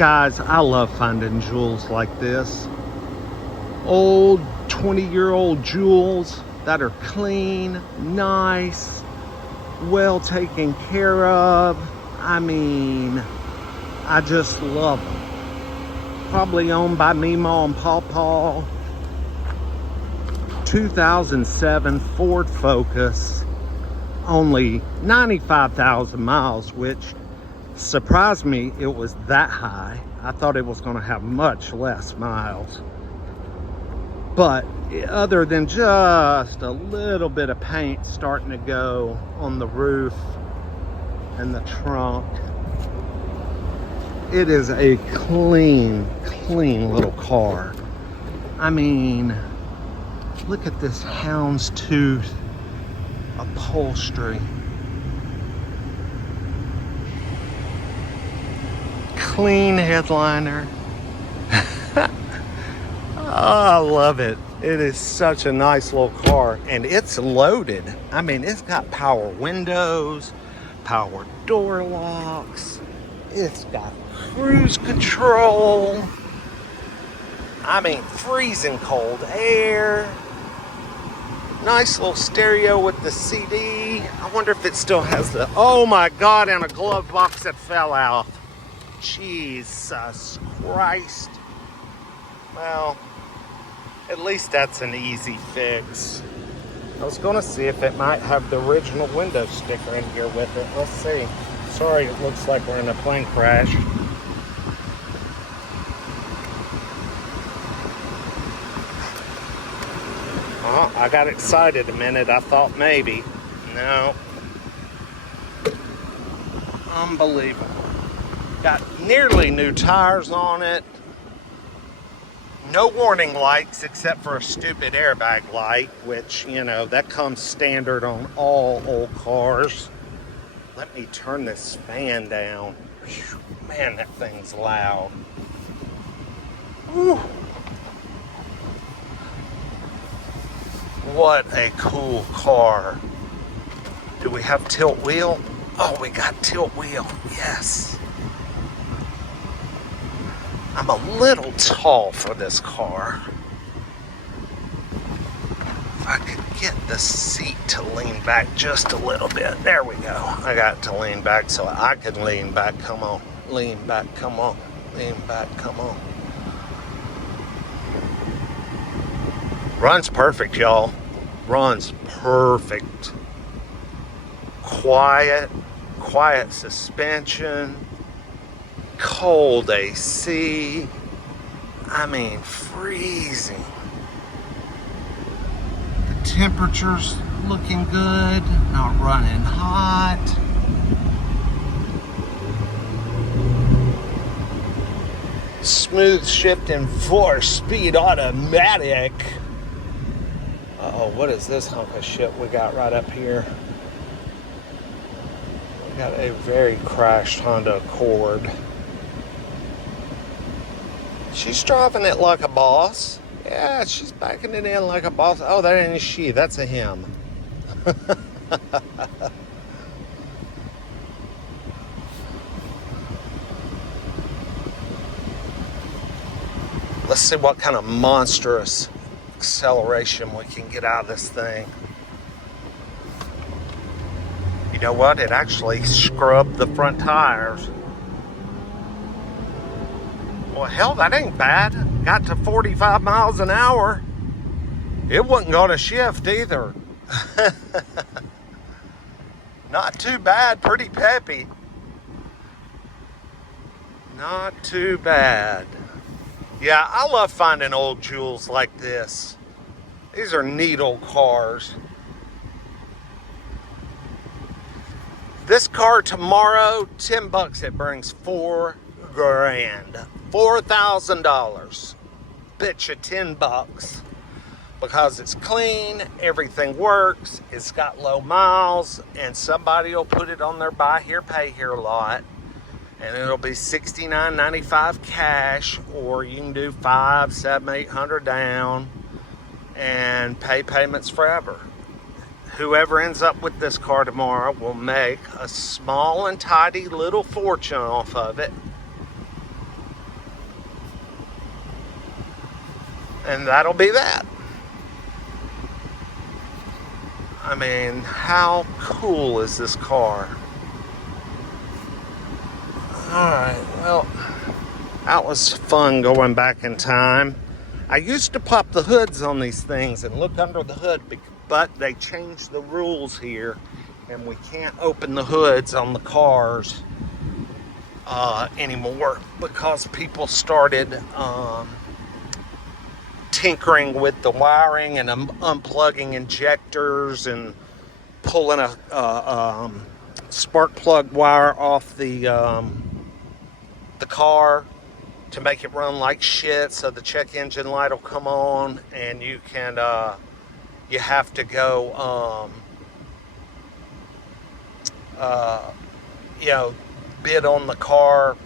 Guys, I love finding jewels like this. Old 20-year-old jewels that are clean, nice, well taken care of. I mean, I just love them. Probably owned by Meemaw and Pawpaw. 2007 Ford Focus. Only 95,000 miles, which surprised me it was that high. I thought it was going to have much less miles. But other than just a little bit of paint starting to go on the roof and the trunk, it is a clean little car. I mean, look at this houndstooth upholstery. Clean headliner. Oh, I love it. It is such a nice little car, and it's loaded. I mean, it's got power windows, power door locks. It's got cruise control. I mean, freezing cold air. Nice little stereo with the CD. I wonder if it still has the, oh my God, and a glove box that fell out. Jesus Christ. Well, at least that's an easy fix. I was gonna see if it might have the original window sticker in here with it. Let's see. Sorry, it looks like we're in a plane crash. Oh, I got excited a minute. I thought maybe. No. Unbelievable. Got nearly new tires on it. No warning lights except for a stupid airbag light, which, you know, that comes standard on all old cars. Let me turn this fan down. Whew, man, that thing's loud. Whew. What a cool car. Do we have tilt wheel? Oh, we got tilt wheel. Yes. I'm a little tall for this car. If I could get the seat to lean back just a little bit. There we go. I got it to lean back so I can lean back. Come on. Lean back. Come on. Lean back. Come on. Runs perfect, y'all. Runs perfect. Quiet suspension. Cold AC. I mean, freezing. The temperature's looking good, not running hot. Smooth shifting 4-speed automatic. Uh-oh, what is this hunk of shit we got right up here? We got a very crashed Honda Accord. She's driving it like a boss. Yeah, she's backing it in like a boss. Oh, that ain't a she. That's a him. Let's see what kind of monstrous acceleration we can get out of this thing. You know what? It actually scrubbed the front tires. Well, hell, that ain't bad. Got to 45 miles an hour. It wasn't going to shift either. Not too bad. Pretty peppy. Not too bad. Yeah, I love finding old jewels like this. These are neat old cars. This car tomorrow, $10 it brings. $4 grand. $4,000. Bet you $10 because it's clean, everything works, it's got low miles, and somebody will put it on their buy here, pay here lot, and it'll be $69.95 cash, or you can do $500, $700, $800 down and pay payments forever. Whoever ends up with this car tomorrow will make a small and tidy little fortune off of it. And that'll be that. I mean, how cool is this car? Alright, well, that was fun going back in time. I used to pop the hoods on these things and look under the hood, but they changed the rules here, and we can't open the hoods on the cars anymore because people started tinkering with the wiring and unplugging injectors and pulling a spark plug wire off the car to make it run like shit, so the check engine light will come on, and you can you have to go you know, bid on the car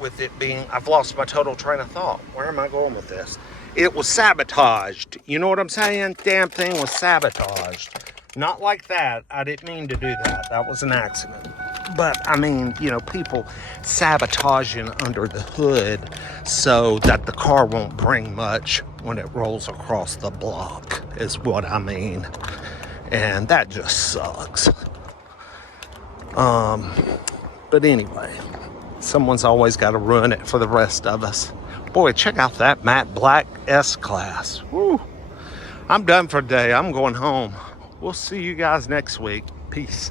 with it being, I've lost my total train of thought. Where am I going with this? It was sabotaged. You know what I'm saying? Damn thing was sabotaged. Not like that. I didn't mean to do that. That was an accident. But, I mean, you know, people sabotaging under the hood so that the car won't bring much when it rolls across the block is what I mean. And that just sucks. But anyway, someone's always got to ruin it for the rest of us. Boy, check out that matte black S-Class. Woo. I'm done for today. I'm going home. We'll see you guys next week. Peace.